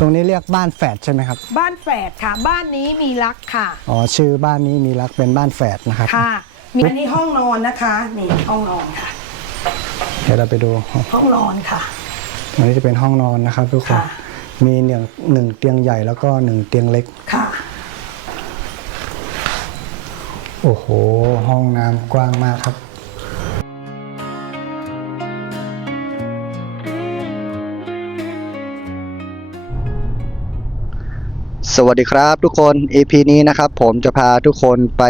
ตรงนี้เรียกบ้านแฝดใช่ไหมครับ บ้านแฝดค่ะ บ้านนี้มีรักค่ะ อ๋อ ชื่อบ้านนี้มีรักเป็นบ้านแฝดนะครับ ค่ะ มีอันนี้ห้องนอนนะคะ นี่ห้องนอนค่ะ เดี๋ยวเราไปดู ห้องนอนค่ะอันนี้จะเป็นห้องนอนนะครับทุกคน ค่ะ มีหนึ่งหนึ่งเตียงใหญ่แล้วก็หนึ่งเตียงเล็ก ค่ะ โอ้โห ห้องน้ำกว้างมากครับ สวัสดีครับทุกคน EP นี้นะครับผมจะพาทุกคนไป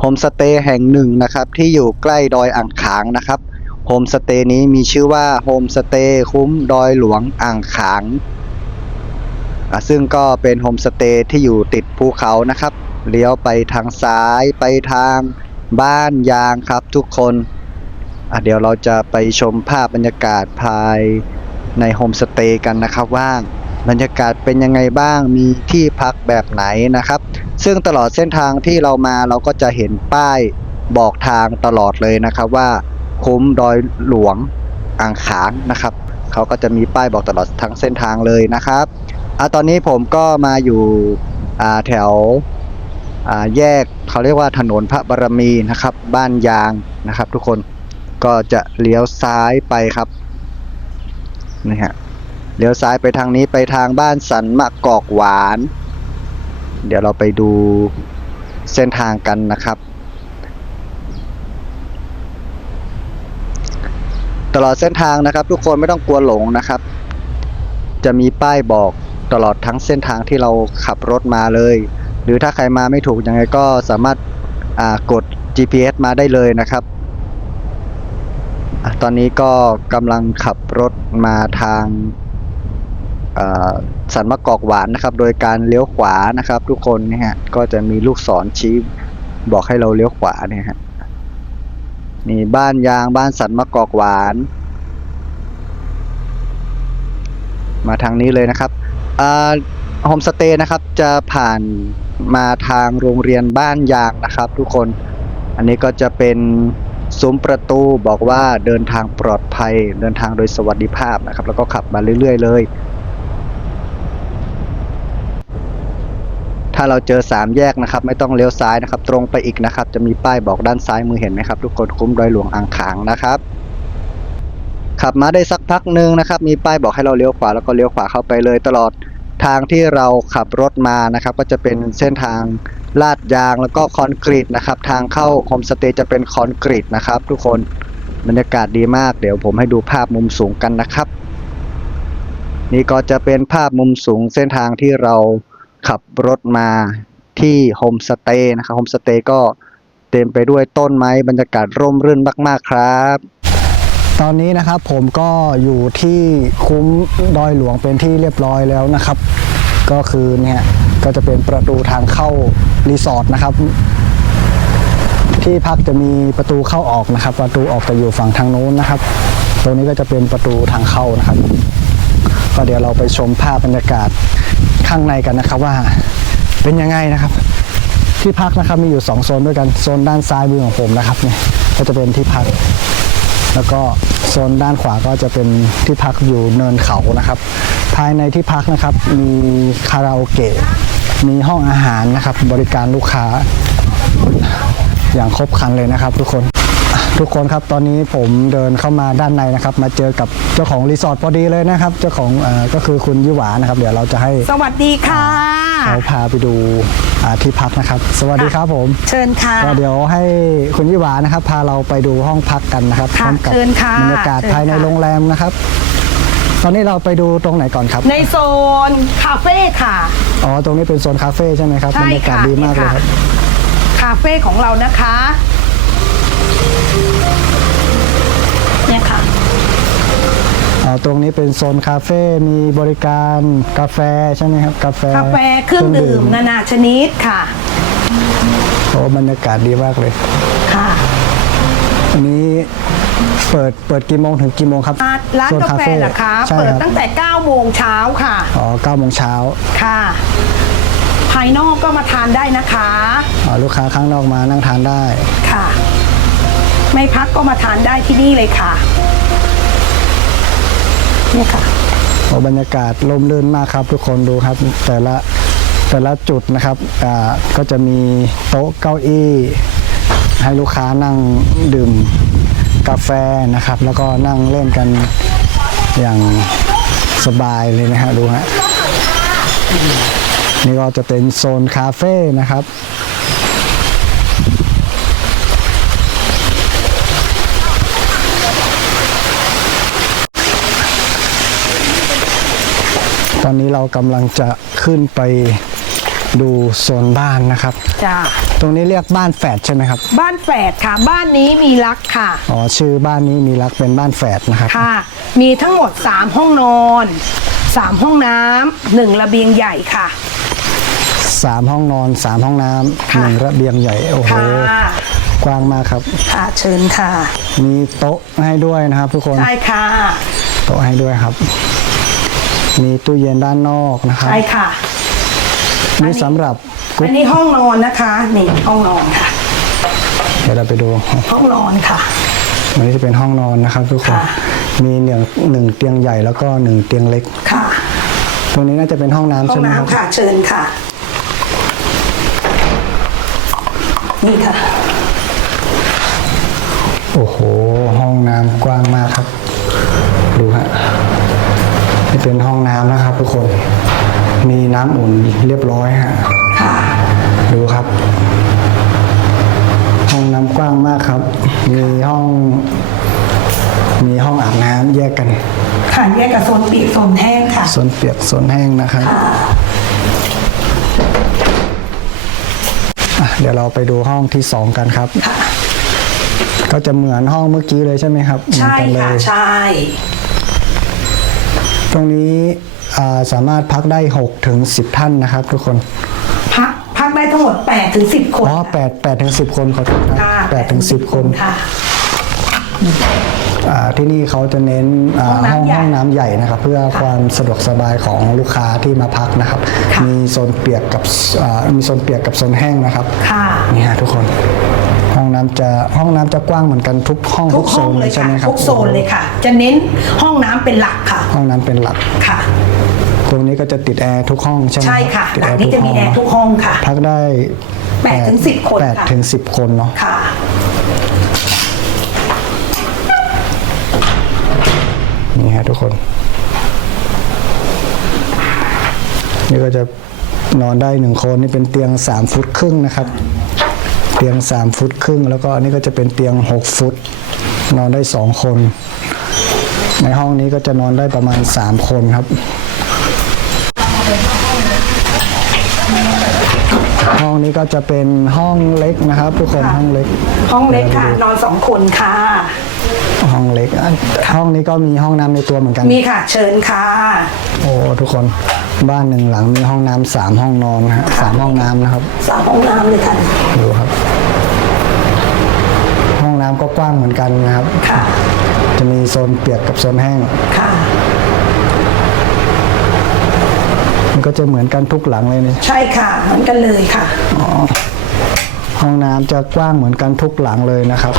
โฮมสเตย์แห่งหนึ่งนะครับที่อยู่ใกล้ดอยอ่างขางนะครับโฮมสเตย์นี้มีชื่อว่าโฮมสเตย์คุ้มดอยหลวงอ่างขางซึ่งก็เป็นโฮมสเตย์ที่อยู่ติดภูเขานะครับเลี้ยวไปทางซ้ายไปทางบ้านยางครับทุกคนเดี๋ยวเราจะไปชมภาพบรรยากาศภายในโฮมสเตย์กันนะครับว่า บรรยากาศเป็นยังไงบ้างมีที่พักแบบไหนนะครับ ซึ่งตลอดเส้นทางที่เรามาเราก็จะเห็นป้ายบอกทางตลอดเลยนะครับว่าคุ้มดอยหลวงอ่างขางนะครับเขาก็จะมีป้ายบอกตลอดทั้งเส้นทางเลยนะครับอะตอนนี้ผมก็มาอยู่แถวแยกเขาเรียกว่าถนนพระบารมีนะครับ บ้านยางนะครับ ทุกคนก็จะเลี้ยวซ้ายไปครับนี่ฮะ เลี้ยวซ้ายไปทางนี้ไปทางบ้านสันมะกอกหวาน เดี๋ยวเราไปดูเส้นทางกันนะครับ ตลอดเส้นทางนะครับ ทุกคนไม่ต้องกลัวหลงนะครับ จะมีป้ายบอกตลอดทั้งเส้นทางที่เราขับรถมาเลย หรือถ้าใครมาไม่ถูกยังไงก็สามารถกด GPS มาได้เลยนะครับอตอนนี้ก็กำลังขับรถมาทาง สันมะกอกหวานนะครับ โดยการเลี้ยวขวานะครับ ทุกคนนี่ฮะก็จะมีลูกศรชี้บอกให้เราเลี้ยวขวาเนี่ยฮะนี่บ้านยางบ้านสันมะกอกหวาน มาทางนี้เลยนะครับโฮมสเตย์นะครับจะผ่านมาทางโรงเรียนบ้านยางนะครับ ทุกคนอันนี้ก็จะเป็นซุ้มประตูบอกว่าเดินทางปลอดภัย เดินทางโดยสวัสดิภาพนะครับ แล้วก็ขับมาเรื่อย ๆ เลย ถ้าเราเจอสามแยกนะครับ ไม่ต้องเลี้ยวซ้ายนะครับ ตรงไปอีกนะครับ จะมีป้ายบอกด้านซ้ายมือเห็นไหมครับ ทุกคนคุ้มดอยหลวงอ่างขางนะครับ ขับมาได้สักพักหนึ่งนะครับ มีป้ายบอกให้เราเลี้ยวขวาแล้วก็เลี้ยวขวาเข้าไปเลยตลอดทางที่เราขับรถมานะครับ ก็จะเป็นเส้นทางลาดยางแล้วก็คอนกรีตนะครับ ทางเข้าโฮมสเตย์จะเป็นคอนกรีตนะครับ ทุกคนบรรยากาศดีมาก เดี๋ยวผมให้ดูภาพมุมสูงกันนะครับ นี่ก็จะเป็นภาพมุมสูงเส้นทางที่เรา ขับรถมาที่โฮมสเตย์นะครับโฮมสเตย์ก็เต็มไปด้วยต้นไม้บรรยากาศร่มรื่นมาก ๆ ครับ ตอนนี้นะครับผมก็อยู่ที่คุ้มดอยหลวงเป็นที่เรียบร้อยแล้วนะครับ ก็คือเนี่ยก็จะเป็นประตูทางเข้ารีสอร์ทนะครับ ที่พักจะมีประตูเข้าออกนะครับ ประตูออกจะอยู่ฝั่งทางโน้นนะครับ ตรงนี้ก็จะเป็นประตูทางเข้านะครับ ก็เดี๋ยวเราไปชมภาพบรรยากาศข้างในกันนะครับว่าเป็นยังไงนะครับ ที่พักนะครับมีอยู่สองโซนด้วยกันโซนด้านซ้ายมือของผมนะครับเนี่ยก็จะเป็นที่พัก แล้วก็โซนด้านขวาก็จะเป็นที่พักอยู่เนินเขานะครับ ภายในที่พักนะครับมีคาราโอเกะมีห้องอาหารนะครับ บริการลูกค้าอย่างครบครันเลยนะครับทุกคน ทุกคนครับตอนนี้ผมเดินเข้ามาด้านในนะครับ มาเจอกับเจ้าของรีสอร์ทพอดีเลยนะครับ เจ้าของเออก็คือคุณยิหวานะครับ เดี๋ยวเราจะให้สวัสดีค่ะ เขาพาไปดูอ่าที่พักนะครับ สวัสดีครับผมเชิญค่ะ ก็เดี๋ยวให้คุณยี่หวานะครับ พาเราไปดูห้องพักกันนะครับพค่ะร้อมกัเชิญค่ะบรรยากาศเชิญภายในค่ะ โรงแรมนะครับ ตอนนี้เราไปดูตรงไหนก่อนครับในโซนคาเฟ่ค่ะ อ๋อตรงนี้เป็นโซนคาเฟ่ใช่ไหมครับใช่บรรยากาศค่ะดีมากเลยครับคาเฟ่ของเรานะคะ ตรงนี้เป็นโซนคาเฟ่ มีบริการกาแฟใช่ไหมครับ กาแฟกาแฟเครื่องดื่มนานาชนิดค่ะโอ้บรรยากาศดีมากเลย ค่ะ อันนี้เปิดเปิดกี่โมงถึงกี่โมงครับ ร้านโซกาแฟเหรอคะใช่เปิดครับตั้งแต่9โมงเช้าค่ะ อ๋อเก้าโมงเช้า ค่ะ ภายนอกก็มาทานได้นะคะ อ๋อลูกค้าข้างนอกมานั่งทานได้ ค่ะ ไม่พักก็มาทานได้ที่นี่เลยค่ะ นี่ค่ะโอ้บรรยากาศร่มรื่นมากครับ ทุกคนดูครับแต่ละแต่ละจุดนะครับอ่าก็จะมีโต๊ะเก้าอี้ ให้ลูกค้านั่งดื่มกาแฟนะครับ แล้วก็นั่งเล่นกันอย่างสบายเลยนะฮะดูฮะนี่ก็จะเป็นโซนคาเฟ่นะครับ อนนี้เรากำลังจะขึ้นไปดูโซนบ้านนะครับ จ้าตรงนี้เรียกบ้านแฝดใช่ไหมครับ บ้านแฝดค่ะ บ้านนี้มีรักค่ะ อ๋อชื่อบ้านนี้มีรักเป็นบ้านแฝดนะครับ ค่ะ มีทั้งหมด 3 ห้องนอน 3 ห้องน้ำหนึ่งระเบียงใหญ่ค่ะสามห้องนอนสามห้องน้ำค่ะหนึ่งระเบียงใหญ่โอ้โหค่ะกว้างมากครับ ค่ะเชิญค่ะมีโต๊ะให้ด้วยนะครับ ทุกคนใช่ค่ะ โต๊ะให้ด้วยครับ มีตู้เย็นด้านนอกนะครับ ใช่ค่ะ นี่สำหรับกุ๊อักนนี้ห้องนอนนะคะนี่ห้องนอนค่ะ เดี๋ยวเราไปดูห้องนอนค่ะอันนี้จะเป็นห้องนอนนะครับ ทุกคนค่ะ มีหนึ่งหนึ่งเตียงใหญ่แล้วก็หนึ่งเตียงเล็ก ค่ะตรงนี้น่าจะเป็นห้องน้ำห้อใช่งไหมครับ น้ำค่ะ เชิญค่ะ นี่ค่ะ โอ้โห ห้องน้ำกว้างมากครับ ดูฮะ นี่เป็นห้องน้ำนะครับทุกคน มีน้ำอุ่นเรียบร้อยฮะค่ะดูครับ ห้องน้ำกว้างมากครับ มีห้อง มีห้องอาบน้ำแยกกัน ค่ะแยกกับโซนเปียกโซนแห้งค่ะโซนเปียกโซนแห้งนะครับอะเดี๋ยวเราไปดูห้องที่สองกันครับค่ะก็จะเหมือนห้องเมื่อกี้เลยใช่ไหมครับเหมือนใช่กันเลค่ะ ย ใช่ ตรงนี้อ่าสามารถพักได้6ถึง10 ท่านนะครับ ทุกคน.พักพักได้ทั้งหมด8ถึง10 คนอ๋อ8 8ถึง10คนขอโทษนะค่ะ8ถึง10คนค่ะอ่าที่นี่เขาจะเน้นอ่าห้ห้อองงน้ำใหญ่ห้องน้ำใหญ่นะครับ เพื่อความสะดวกสบายของลูกค้าที่มาพักนะครับค่ะมีโซนเปียกกับอ่ามีโซนเปียกกับโซนแห้งนะครับค่ะนี่ฮะทุกคนห้ องน้ำจะห้องน้ำจะกว้างเหมือนกันทุกห้องทุทุกกโซห้องนเลเลยยใช่ค่ะไหมครับทุกโซนเลยค่ะ จะเน้นห้องน้ำเป็นหลักค่ะห้องน้ำเป็นหลัก ค่ะ ตรงนี้ก็จะติดแอร์ทุกห้องใช่ไหมใช่ค่ะติดหลังนี้จะมีแอร์ทุกห้องค่ะ พักได้แปดถึงสิบคนแปดค่ะ ถึงสิบคนเนาะค่ะ นี่ฮะทุกคน นี่ก็จะนอนได้หนึ่งคนนี่เป็นเตียงสามฟุตครึ่งนะครับ เตียงสามฟุตครึ่ง แล้วก็อันนี้ก็จะเป็นเตียงหกฟุต นอนได้สองคน ในห้องนี้ก็จะนอนได้ประมาณสามคนครับ ห้องนี้ก็จะเป็นห้องเล็กนะครับทุกคนห้องเล็ก ห้องเล็กค่ะ นอนสองคนค่ะ ห้องเล็กอะห้องนี้ก็มีห้องน้ำในตัวเหมือนกัน มีค่ะ เชิญค่ะ โอ้ทุกคนบ้านหนึ่งหลังมีห้องน้ำสามห้องนอนนะฮะสามห้องน้ำนะครับ สามห้องน้ำเลยค่ะ ดูครับห้อง น้ำก็กว้างเหมือนกันนะครับค่ะจะมีโซนเปียกกับโซนแห้งค่ะมันก็จะเหมือนกันทุกหลังเลยนี่ ใช่ค่ะ เหมือนกันเลยค่ะ ห้องน้ำจะกว้างเหมือนกันทุกหลังเลยนะครับ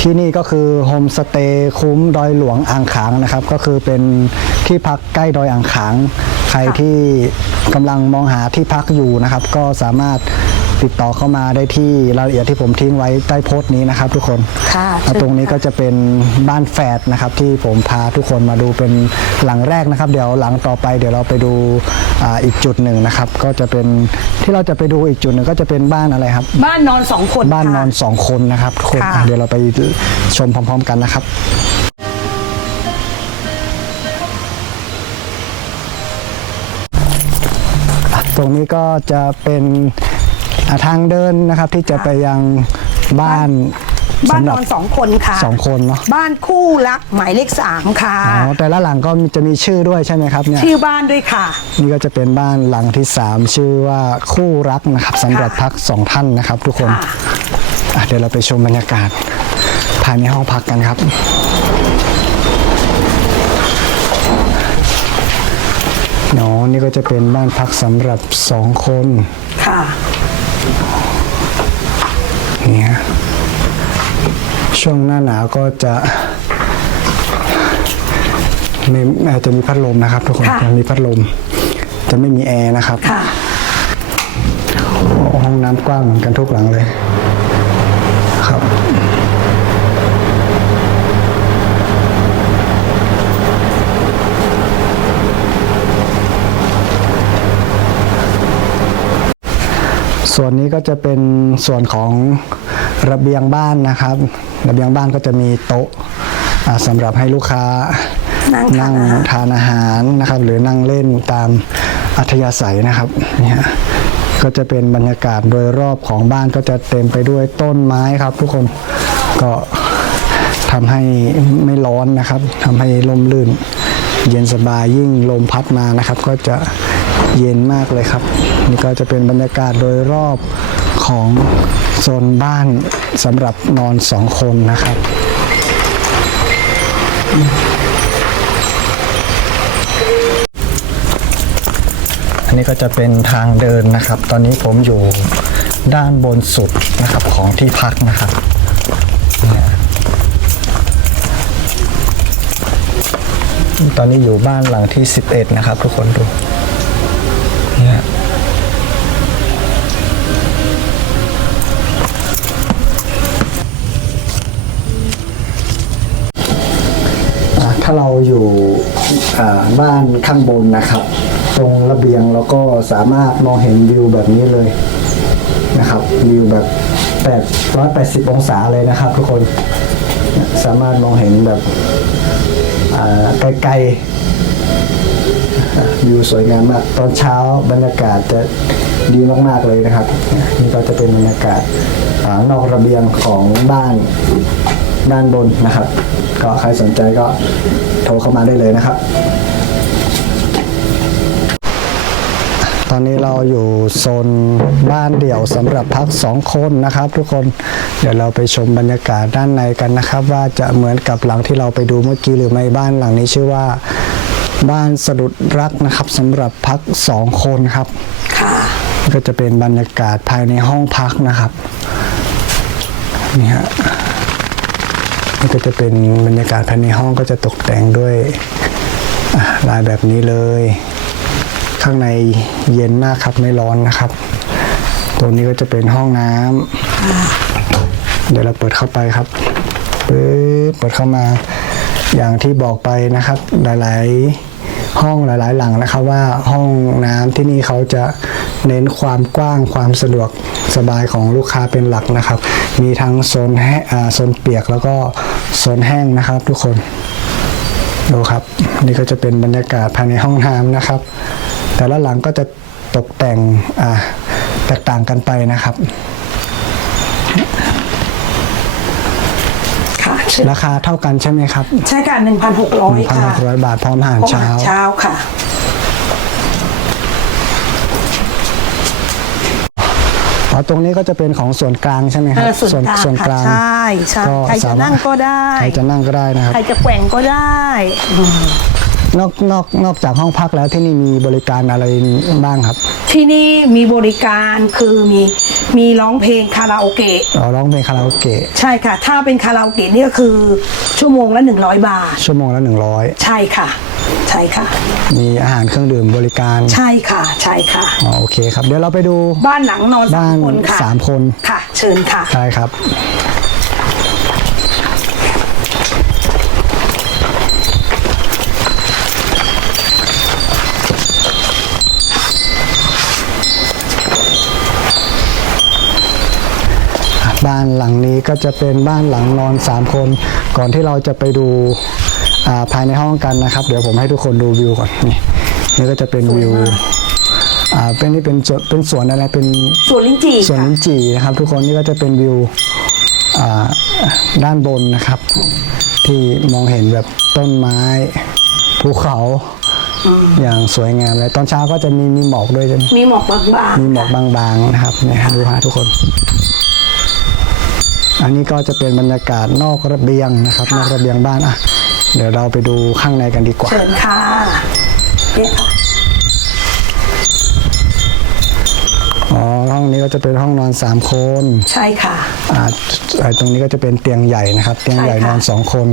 ที่นี่ก็คือโฮมสเตย์คุ้มดอยหลวงอ่างขางนะครับ ก็คือเป็นที่พักใกล้ดอยอ่างขาง ใครที่กำลังมองหาที่พักอยู่นะครับ ก็สามารถ ติดต่อเข้ามาได้ที่รายละเอียดที่ผมทิ้งไว้ใต้โพสต์นี้นะครับ ทุกคนค่ะแล้วตรงนี้ก็จะเป็นบ้านแฝดนะครับที่ผมพาทุกคนมาดูเป็นหลังแรกนะครับ เดี๋ยวหลังต่อไปเดี๋ยวเราไปดูอ่าอีกจุดหนึ่งนะครับ ก็จะเป็นที่เราจะไปดูอีกจุดหนึ่งก็จะเป็นบ้านอะไรครับ บ้านนอนสองคนบ้านนค่ะอนสองคนนะครับทุกคนค่ะ อะเดี๋ยวเราไปชมพร้อม ๆ กันนะครับอะตรงนี้ก็จะเป็น อะทางเดินนะครับที่จะไปยังบ้านบ้านสำหนรับอนสองคนค่ะ สองคนเนาะบ้านคู่รักหมายเลขสามค่ะ อ๋อแต่ละหลังก็มีจะมีชื่อด้วยใช่ไหมครับเนี่ย ชื่อบ้านด้วยค่ะ นี่ก็จะเป็นบ้านหลังที่ 3 ชื่อว่าคู่รักนะครับสำหรับพักสองท่านนะครับ ทุกคนค่ะ อะเดี๋ยวเราไปชมบรรยากาศภายในห้องพักกันครับ เนาะนี่ก็จะเป็นบ้านพักสำหรับสองคน ค่ะ นี่ฮะช่วงหน้าหนาวก็จะไม่อาจจะมีพัดลมนะครับ ทุกคนค่ะจะมีพัดลม จะไม่มีแอร์นะครับค่ะห้องน้ำกว้างเหมือนกันทุกหลังเลย ส่วนนี้ก็จะเป็นส่วนของระเบียงบ้านนะครับ ระเบียงบ้านก็จะมีโต๊ะอ่าสำหรับให้ลูกค้านั่งทานนั่งอาหารทานอาหารนะครับ หรือนั่งเล่นตามอัธยาศัยนะครับเนี่ยก็จะเป็นบรรยากาศโดยรอบของบ้านก็จะเต็มไปด้วยต้นไม้ครับ ทุกคนก็ทำให้ไม่ร้อนนะครับทำให้ลมลื่น เย็นสบายยิ่งลมพัดมานะครับ ก็จะ เย็นมากเลยครับ นี่ก็จะเป็นบรรยากาศโดยรอบของโซนบ้านสำหรับนอนสองคนนะครับอันนี้ก็จะเป็นทางเดินนะครับ ตอนนี้ผมอยู่ด้านบนสุดนะครับของที่พักนะครับเนี่ยตอนนี้อยู่บ้านหลังที่ 11 นะครับทุกคนดูาเราอยู่บ้านข้างบนนะครับ ตรงระเบียงเราก็สามารถมองเห็นวิวแบบนี้เลยนะครับวิวแบบ880 องศาเลยนะครับ ทุกคนสามารถมองเห็นแบบไกลๆวิวสวยงามมาก ตอนเช้าบรรยากาศจะดีมากๆเลยนะครับ นี่ก็จะเป็นบรรยากาศอนอกระเบียงของบ้านด้านบนนะครับ ก็ใครสนใจก็โทรเข้ามาได้เลยนะครับ ตอนนี้เราอยู่โซนบ้านเดี่ยวสำหรับพักสองคนนะครับ ทุกคนเดี๋ยวเราไปชมบรรยากาศด้านในกันนะครับ ว่าจะเหมือนกับหลังที่เราไปดูเมื่อกี้หรือไม่บ้านหลังนี้ชื่อว่าบ้านสะดุดรักนะครับสำหรับพักสองคนครับค่ะก็จะเป็นบรรยากาศภายในห้องพักนะครับนี่ฮะ นี่ก็จะเป็นบรรยากาศภายในห้องก็จะตกแต่งด้วยลายแบบนี้เลย ข้างในเย็นมากครับไม่ร้อนนะครับตัวนี้ก็จะเป็นห้องน้ำเดี๋ยวเราเปิดเข้าไปครับปึ๊บเปิดเข้ามาอย่างที่บอกไปนะครับ หลาย ๆ ห้องหลาย ๆ หลังนะครับว่าห้องน้ำที่นี่เขาจะ เน้นความกว้างความสะดวกสบายของลูกค้าเป็นหลักนะครับ มีทั้งโซนแห้อ่าโซนเปียกแล้วก็โซนแห้งนะครับ ทุกคนดูครับ นี่ก็จะเป็นบรรยากาศภายในห้องน้ำนะครับ แต่ละหลังก็จะตกแต่งอ่าแตกต่างกันไปนะครับค่ะราคาเท่ากันใช่ไหมครับ ใช่ค่ะหนึ่งพันหกร้อยค่ะ1,600 บาทพร้อมอาหารเช้าเช้าค่ะ อ๋อตรงนี้ก็จะเป็นของส่วนกลางใช่ไหมคเอรับอส่วนกลางส่วนกค่ะลางใช่ใช่ก็ใครจะสามารถนั่งก็ได้ ใครจะนั่งก็ได้นะครับ ใครจะแกว่งก็ได้อืมนอกนอกนอกจากห้องพักแล้วที่นี่มีบริการอะไรบ้างครับที่นี่มีบริการคือมีมีร้องเพลงคาราโอเกะ อ๋อร้องเพลงคาราโอเกะใช่ค่ะ ถ้าเป็นคาราโอเกะนี่ก็คือชั่วโมงละ 100 บาท ชั่วโมงละ100 ใช่ค่ะ ใช่ค่ะ มีอาหารเครื่องดื่มบริการใช่ค่ะ ใช่ค่ะ อ๋อโอเคครับ เดี๋ยวเราไปดูบ้านหลังนอนสาบ้ามนคนค่ะสามคนค่ะ เชิญค่ะได้ครับ บ้านหลังนี้ก็จะเป็นบ้านหลังนอน 3 คน ก่อนที่เราจะไปดูอ่า ภายในห้องกันนะครับ เดี๋ยวผมให้ทุกคนดูวิวก่อนนี่นี่ก็จะเป็นวิวอ่าเป็นนี่เป็นสวนเป็นสวนอะไรเป็นส่วนลิ้นจี่สวนค่ะลิ้นจี่นะครับ ทุกคนนี่ก็จะเป็นวิวอ่าด้านบนนะครับ ที่มองเห็นแบบต้นไม้ภูเขาอย่างสวยงามเลยตอนเช้าก็จะมีมีหมอกด้วยใช่ไหมมีหมอกบางๆมีหมอกบางๆนะครับเนี่ยฮะดูฮะทุกคน อันนี้ก็จะเป็นบรรยากาศนอกระเบียงนะครับ นอกระเบียงบ้านอะ เดี๋ยวเราไปดูข้างในกันดีกว่า เชิญค่ะเนี่ยค่ะอ๋อห้องนี้ก็จะเป็นห้องนอนสามคนใช่ค่ะ อ่าอ่าตรงนี้ก็จะเป็นเตียงใหญ่นะครับ เตียงใหญ่ใช่ค่ะนอนสองคน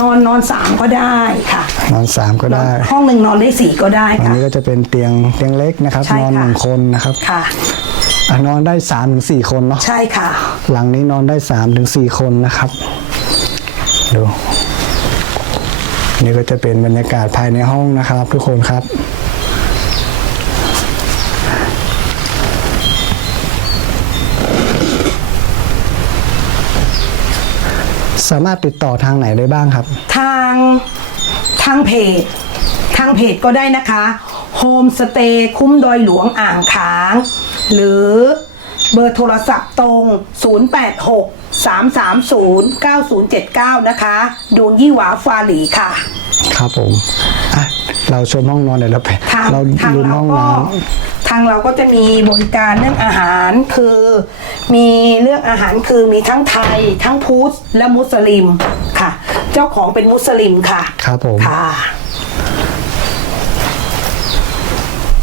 นอนนอนสามก็ได้ค่ะนอนสามก็ได้ ห้องหนึ่งนอนได้สี่ก็ได้อันค่ะ นี้ก็จะเป็นเตียงเตียงเล็กนะครับ ใช่นอนค่ะ หนึ่งคนนะครับค่ะ อะนอนได้สามถึงสี่คนเนาะ ใช่ค่ะ หลังนี้นอนได้สามถึงสี่คนนะครับ ดู นี่ก็จะเป็นบรรยากาศภายในห้องนะครับ ทุกคนครับสามารถติดต่อทางไหนได้บ้างครับ ทางทางเพจ ทางเพจก็ได้นะคะโฮมสเตย์คุ้มดอยหลวงอ่างขาง หรือเบอร์โทรศัพท์ตรง 086 330 9079 นะคะ ดวงยี่หวาฟาหลีค่ะ ครับผมอะเราชมห้องนอนเดี๋ยวเราไปทางเราทางลืมเราห้องก็น้ทางเราก็จะมีบริการเรื่องอาหารคือ มีเรื่องอาหารคือมีทั้งไทย ทั้งพุทธและมุสลิมค่ะ เจ้าของเป็นมุสลิมค่ะำครับผม ค่ะ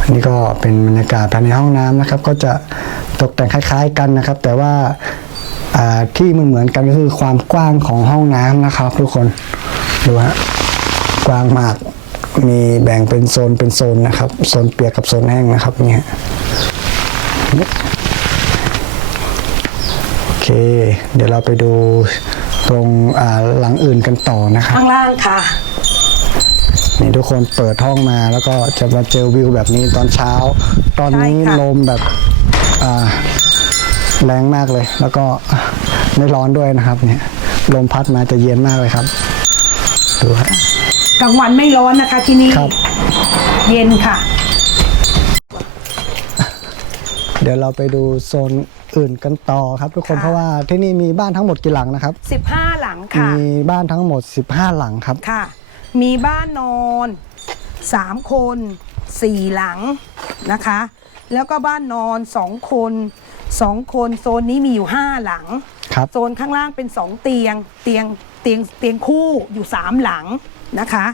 อันนี้ก็เป็นบรรยากาศภายในห้องน้ำนะครับ ก็จะตกแต่งคล้าย ๆ กันนะครับ แต่ว่าอ่า ที่มันเหมือนกันก็คือความกว้างของห้องน้ำนะครับ ทุกคนดูฮะกว้างมากมีแบ่งเป็นโซนเป็นโซนนะครับโซนเปียกกับโซนแห้งนะครับเนี่ยโอเค เดี๋ยวเราไปดูตรงอ่าหลังอื่นกันต่อนะครับข้างล่างค่ะนี่ทุกคนเปิดห้องมาแล้วก็จะมาเจอวิวแบบนี้ตอนเช้า ตอนนี้ใช่ค่ะลมแบบอ่า แรงมากเลย แล้วก็ไม่ร้อนด้วยนะครับเนี่ยลมพัดมาจะเย็นมากเลยครับดูฮะกลางวันไม่ร้อนนะคะที่นี่ครับ เย็นค่ะ เดี๋ยวเราไปดูโซนอื่นกันต่อครับ ทุกคนค่ะ เพราะว่าที่นี่มีบ้านทั้งหมดกี่หลังนะครับ 15 หลังค่ะ มีบ้านทั้งหมด 15 หลังครับ ค่ะ มีบ้านนอนสามคนสี่หลังนะคะ แล้วก็บ้านนอนสองคน สองคนโซนนี้มีอยู่ห้าหลัง ครับ โซนข้างล่างเป็นสองเตียง เตียงเตียงเตียงคู่อยู่สามหลังนะคะ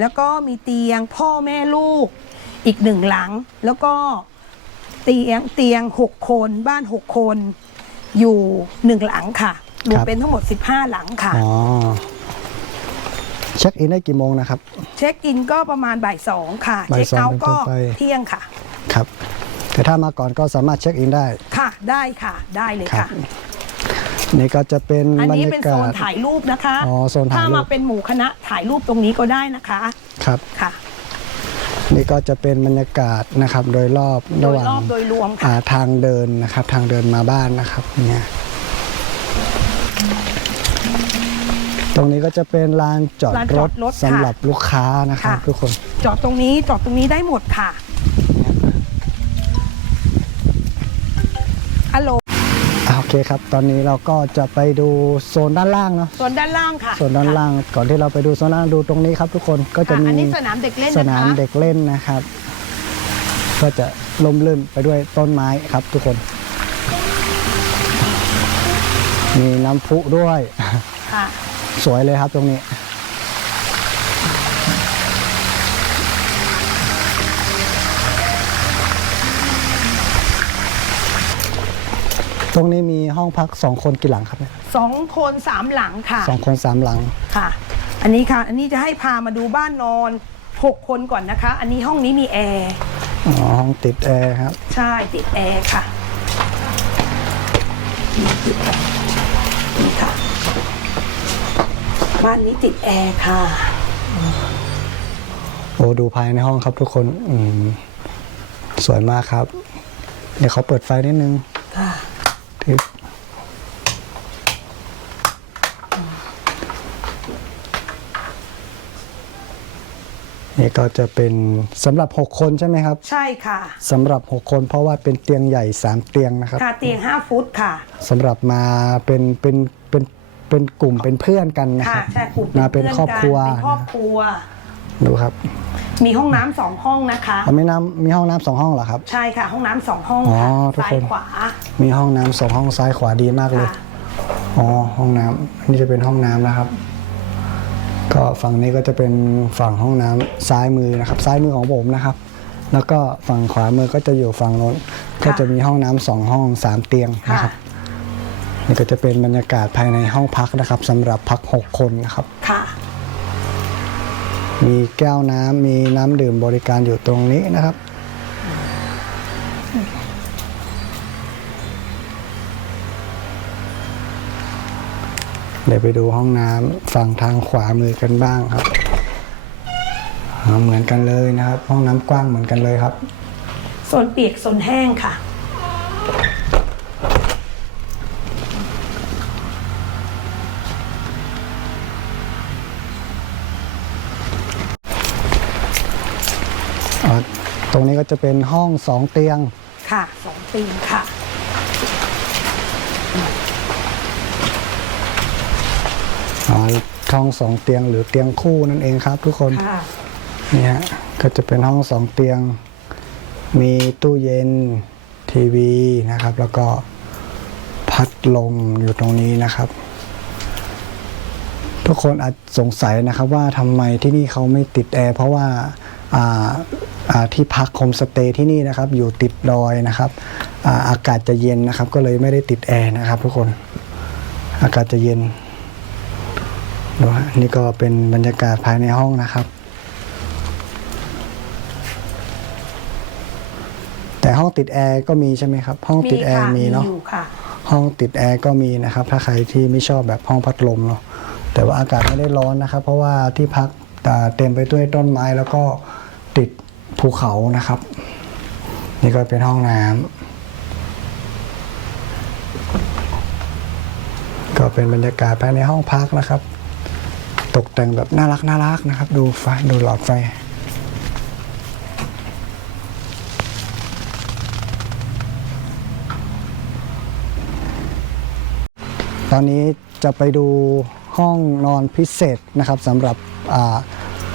แล้วก็มีเตียงพ่อแม่ลูกอีกหนึ่งหลัง แล้วก็เตียงเตียงหกคนบ้านหกคนอยู่หนึ่งหลังค่ะรวมเป็นทั้งหมด15หลังค่ะ อ๋อ เช็คอินได้กี่โมงนะครับ เช็คอินก็ประมาณบ่ายสองค่ะบ่ายเช็คเอาท์สองเป็นต้ก็นไปเที่ยงค่ะ ครับ แต่ถ้ามาก่อนก็สามารถเช็คอินได้ ค่ะได้ค่ะได้เลยครัค่ะบนี่ก็จะเป็นอันบรรนี้ยาเป็นโซกานศ ถ่ายรูปนะคะ อ๋อโซนถ่ายรูป ถ้ามาเป็นหมู่คณะถ่ายรูปตรงนี้ก็ได้นะคะครับ ค่ะ นี่ก็จะเป็นบรรยากาศนะครับโดยรอบโดระยหว่างรอบโดยรวมอ่าค่ะทางเดินนะครับ ทางเดินมาบ้านนะครับเนี่ยตรงนี้ก็จะเป็นลานจอดลานรจอถดรถสำค่ะหรับลูกค้านะครับค่ะ ทุกคน จอดตรงนี้จอดตรงนี้ได้หมดค่ะ เคครับ ตอนนี้เราก็จะไปดูโซนด้านล่างเนาะโซนด้านล่างค่ะโซนด้านล่าง ก่อนที่เราไปดูโซนด้านล่างดูตรงนี้ครับทุกคน ก็จะค่ะมีอันนี้สนามเด็กเล่นสนะนามคะเด็กเล่นนะครับ ก็จะลมลื่นไปด้วยต้นไม้ครับทุกคน มีน้ำพุด้วย ค่ะ สวยเลยครับตรงนี้ ตรงนี้มีห้องพักสองคนกี่หลังครับเนี่ยสองคนสามหลังค่ะสองคนสามหลังค่ะ อันนี้ค่ะ อันนี้จะให้พามาดูบ้านนอนหกคนก่อนนะคะ อันนี้ห้องนี้มีแอร์อ๋อห้องติดแอร์ครับ ใช่ติดแอร์ค่ะนี่ค่ะ บ้านนี้ติดแอร์ค่ะ โอ้ดูภายในห้องครับทุกคนอืมสวยมากครับ เดี๋ยวเขาเปิดไฟนิดนึงค่ะ นี่ก็จะเป็นสำหรับ 6 คนใช่ไหมครับใช่ค่ะสำหรับ 6 คนเพราะว่าเป็นเตียงใหญ่ 3 เตียงนะครับค่ะเตียงห้าฟุตค่ะ สำหรับมาเป็นเป็นเป็นเป็นกลุ่มเป็นเพื่อนกันนะคค่ะรับใช่กลุ่มมาเป็นครอบครัวเป็นครอบครัว ดูครับมีห้องน้ำสองห้องนะคะ เอาไม่น้ำมีห้องน้ำสองห้องเหรอครับ ใช่ค่ะ ห้องน้ำสองห้องอ๋อค่ะทุกซ้าคยนขวามีห้องน้ำสองห้องซ้ายขวาดีมากเลยค่ะอ๋อห้องน้ำอันนี่จะเป็นห้องน้ำนะครับ ก็ฝั่งนี้ก็จะเป็นฝั่งห้องน้ำซ้ายมือนะครับ ซ้ายมือของผมนะครับ แล้วก็ฝั่งขวามือก็จะอยู่ฝั่งโน้นกก็จะมีห้องน้ำสองห้องสามเตียงค่ะนะครับนี่ก็จะเป็นบรรยากาศภายในห้องพักนะครับสำหรับพักหกคนนะครับค่ะมีแก้วน้ำมีน้ำดื่มบริการอยู่ตรงนี้นะครับ เดี๋ยวไปดูห้องน้ำฝั่งทางขวามือกันบ้างครับอ่าเหมือนกันเลยนะครับ ห้องน้ำกว้างเหมือนกันเลยครับโซนเปียกโซนแห้งค่ะอ่าตรงนี้ก็จะเป็นห้องสองเตียงค่ะสองเตียงค่ะ อ่า ห้องสองเตียงหรือเตียงคู่นั่นเองครับ ทุกคนค่ะนี่ฮะก็จะเป็นห้องสองเตียง มีตู้เย็นทีวีนะครับ แล้วก็พัดลมอยู่ตรงนี้นะครับ ทุกคนอาจสงสัยนะครับว่าทำไมที่นี่เขาไม่ติดแอร์เพราะว่าอ่าอ่าที่พักโฮมสเตย์ที่นี่นะครับ อยู่ติดดอยนะครับอาอากาศจะเย็นนะครับ ก็เลยไม่ได้ติดแอร์นะครับ ทุกคนอากาศจะเย็นดูฮะ นี่ก็เป็นบรรยากาศภายในห้องนะครับ แต่ห้องติดแอร์ก็มีใช่ไหมครับ ห้องติดแอร์ค่ะมีเนาะอยู่ค่ะห้องติดแอร์ก็มีนะครับ ถ้าใครที่ไม่ชอบแบบห้องพัดลมเนาะแต่ว่าอากาศไม่ได้ร้อนนะครับ เพราะว่าที่พักอ่าเต็มไปด้วยต้นไม้แล้วก็ติดภูเขานะครับ นี่ก็เป็นห้องน้ำก็เป็นบรรยากาศภายในห้องพักนะครับ ตกแต่งแบบน่ารักน่ารักนะครับ ดูไฟดูหลอดไฟตอนนี้จะไปดูห้องนอนพิเศษนะครับสำหรับอ่า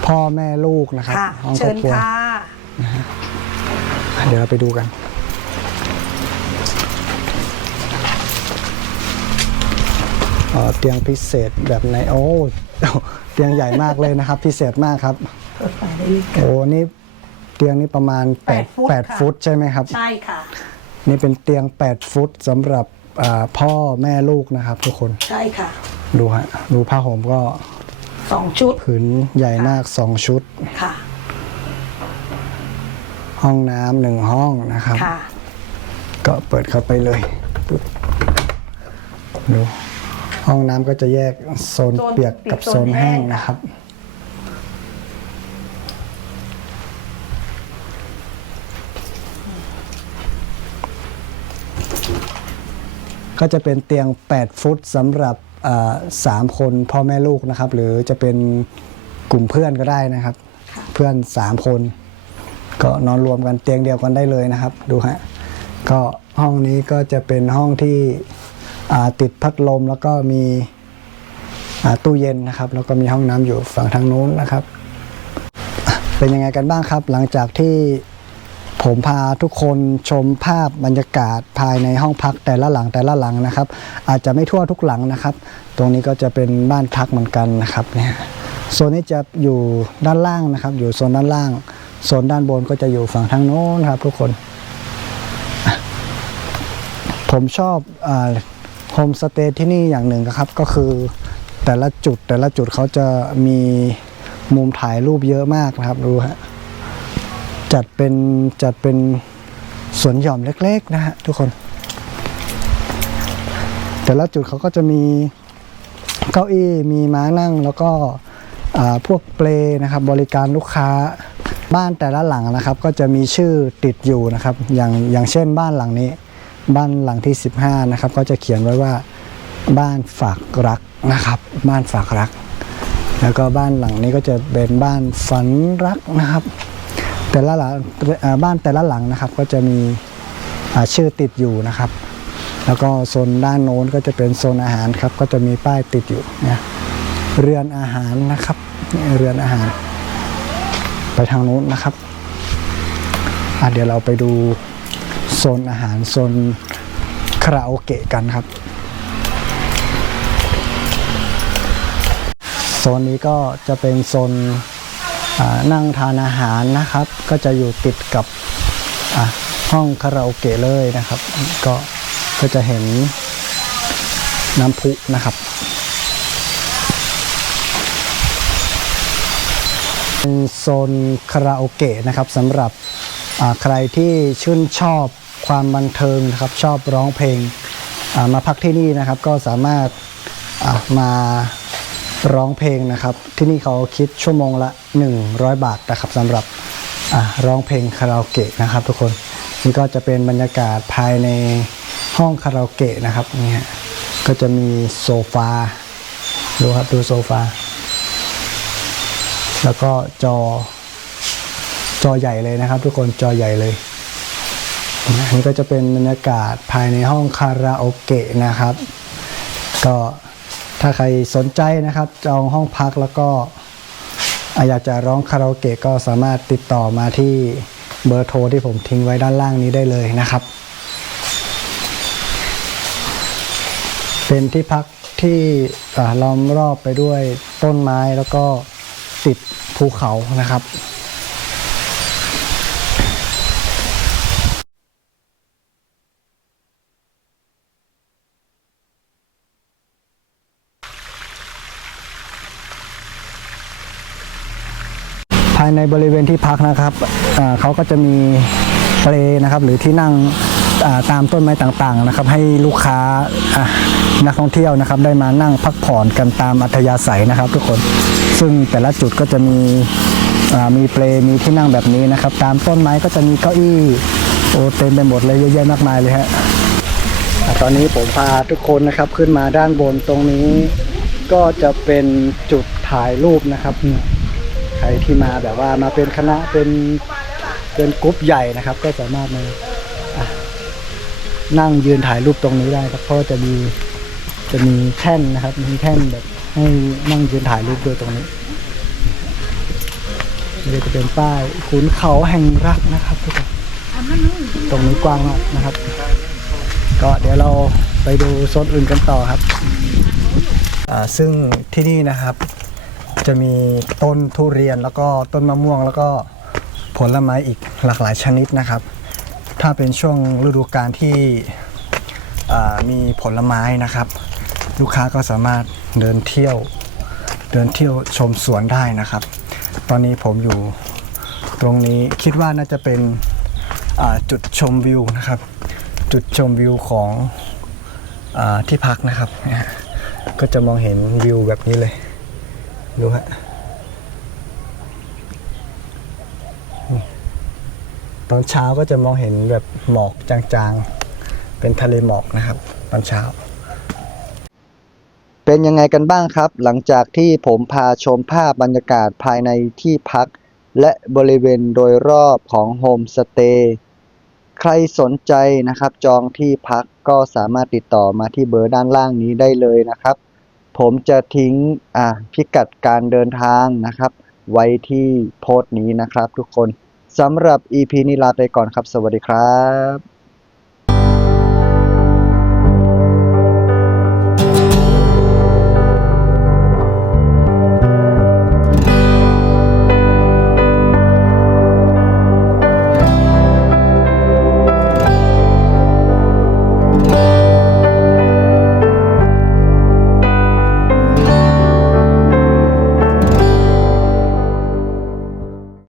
พ่อแม่ลูกนะครับค่ะห้องครเชิอบญครัวค่ะเดี๋ยวเราไปดูกันเอ่อเตียงพิเศษแบบไหนโอ้ เตียงใหญ่มากเลยนะครับ พิเศษมากครับเปิดไฟได้เลยค่ะโอ้นี่เตียงนี่ประมาณแปดฟุต8 8ค่ะฟุตใช่ไหมครับ ใช่ค่ะ นี่เป็นเตียง 8 ฟุตสำหรับอ่าพ่อแม่ลูกนะครับ ทุกคนใช่ค่ะดูฮะดูผ้าห่มก็สองชุดผืนใหญ่มาก2ชุด ค่ะห้องน้ำหนึ่งห้องนะครับ ค่ะ ก็เปิดเข้าไปเลยปึ๊บดู ห้องน้ำก็จะแยกโซนโซนเปียกกับเปียกโซนแห้งโซนแห้ง นะครับ ก็จะเป็นเตียง 8 ฟุตสำหรับอ่าสามคนพ่อแม่ลูกนะครับ หรือจะเป็นกลุ่มเพื่อนก็ได้นะครับ เพื่อน 3 คน ก็นอนรวมกันเตียงเดียวกันได้เลยนะครับ ดูฮะ ก็ห้องนี้ก็จะเป็นห้องที่อ่า ติดพัดลมแล้วก็มีตู้เย็นนะครับ แล้วก็มีห้องน้ำอยู่ฝั่งทางนู้นนะครับ เป็นยังไงกันบ้างครับ หลังจากที่ผมพาทุกคนชมภาพบรรยากาศภายในห้องพักแต่ละหลังแต่ละหลังนะครับ อาจจะไม่ทั่วทุกหลังนะครับ ตรงนี้ก็จะเป็นบ้านพักเหมือนกันนะครับเนี่ยโซนนี้จะอยู่ด้านล่างนะครับ อยู่โซนด้านล่างโซนด้านบนก็จะอยู่ฝั่งทางโน้นครับ ทุกคน ผมชอบ โฮมสเตย์ที่นี่อย่างหนึ่งครับก็คือแต่ละจุดแต่ละจุดเขาจะมีมุมถ่ายรูปเยอะมากนะครับดูฮะจัดเป็นจัดเป็นสวนหย่อมเล็กๆนะฮะทุกคน แต่ละจุดเขาก็จะมีเก้าอี้มีม้านั่งแล้วก็พวกเปลนะครับบริการลูกค้าบ้านแต่ละหลังนะครับ ก็จะมีชื่อติดอยู่นะครับ อย่างอย่างเช่นบ้านหลังนี้ บ้านหลังที่ 15 นะครับ ก็จะเขียนไว้ว่าบ้านฝากรักนะครับ บ้านฝากรัก แล้วก็บ้านหลังนี้ก็จะเป็นบ้านฝันรักนะครับ แต่ละหลังบ้านแต่ละหลังนะครับ ก็จะมีชื่อติดอยู่นะครับ แล้วก็โซนด้านโน้นก็จะเป็นโซนอาหารครับ ก็จะมีป้ายติดอยู่นะเรือนอาหารนะครับ เรือนอาหาร ไปทางนู้นนะครับอะเดี๋ยวเราไปดู โซนอาหารโซนคาราโอเกะกันครับ โซนนี้ก็จะเป็นโซนนั่งทานอาหารนะครับ ก็จะอยู่ติดกับห้องคาราโอเกะเลยนะครับ ก็ก็จะเห็นน้ำพุนะครับเป็นโซนคาราโอเกะนะครับสำหรับใครที่ชื่นชอบ ความบันเทิงนะครับชอบร้องเพลงมาพักที่นี่นะครับก็สามารถมาร้องเพลงนะครับ ที่นี่เขาคิดชั่วโมงละ 100 บาทนะครับสำหรับร้องเพลงคาราโอเกะนะครับ ทุกคนนี่ก็จะเป็นบรรยากาศภายในห้องคาราโอเกะนะครับนี่ฮะก็จะมีโซฟาดูครับดูโซฟาแล้วก็จอจอใหญ่เลยนะครับ ทุกคนจอใหญ่เลย นนี้ก็จะเป็นบรรยากาศภายในห้องคาราโอเกะนะครับ ก็ถ้าใครสนใจนะครับจองห้องพักแล้วก็อยากจะร้องคาราโอเกะก็สามารถติดต่อมาที่เบอร์โทรที่ผมทิ้งไว้ด้านล่างนี้ได้เลยนะครับ เป็นที่พักที่ล้อมรอบไปด้วยต้นไม้แล้วก็ติดภูเขานะครับายในบริเวณที่พักนะครับเขาก็จะมีเปลนะครับหรือที่นั่งตามต้นไม้ต่างๆนะครับ ให้ลูกค้าอะนักท่องเที่ยวนะครับ ได้มานั่งพักผ่อนกันตามอัธยาศัยนะครับ ทุกคนซึ่งแต่ละจุดก็จะมีอ่ามีเปลมีที่นั่งแบบนี้นะครับ ตามต้นไม้ก็จะมีเก้าอี้โอ้เต็มไปหมดเลยเยอะแยะมากมายเลยฮะตอนนี้ผมพาทุกคนนะครับขึ้นมาด้านบนตรงนี้ ก็จะเป็นจุดถ่ายรูปนะครับ ใครที่มาแบบว่ามาเป็นคณะเป็นเป็นกรุ๊ปใหญ่นะครับ ก็สามารถมานั่งยืนถ่ายรูปตรงนี้ได้ครับเพราะจะมีจะมีแท่นนะครับ มีแท่นแบบให้นั่งยืนถ่ายรูปด้วยตรงนี้นี่จะเป็นป้ายขุนเขาแห่งรักนะครับทุกคนตรงนี้กว้างมากนะครับ ก็เดี๋ยวเราไปดูโซนอื่นกันต่อครับซึ่งที่นี่นะครับ จะมีต้นทุเรียนแล้วก็ต้นมะม่วง แล้วก็ผลไม้อีกหลากหลายชนิดนะครับ ถ้าเป็นช่วงฤดูกาลที่มีผลไม้นะครับ ลูกค้าก็สามารถเดินเที่ยว เดินเที่ยวชมสวนได้นะครับ ตอนนี้ผมอยู่ตรงนี้คิดว่าน่าจะเป็นจุดชมวิวนะครับ จุดชมวิวของอที่พักนะครับ ก็จะมองเห็นวิวแบบนี้เลย ดูฮะตอนเช้าก็จะมองเห็นแบบหมอกจางๆ เป็นทะเลหมอกนะครับ ตอนเช้า เป็นยังไงกันบ้างครับ หลังจากที่ผมพาชมภาพบรรยากาศภายในที่พัก และบริเวณโดยรอบของโฮมสเตย์ใครสนใจนะครับจองที่พักก็สามารถติดต่อมาที่เบอร์ด้านล่างนี้ได้เลยนะครับ ผมจะทิ้งอ่าพิกัดการเดินทางนะครับ ไว้ที่โพสต์นี้นะครับทุกคนสำหรับ EP นี้ลาไปก่อนครับ สวัสดีครับ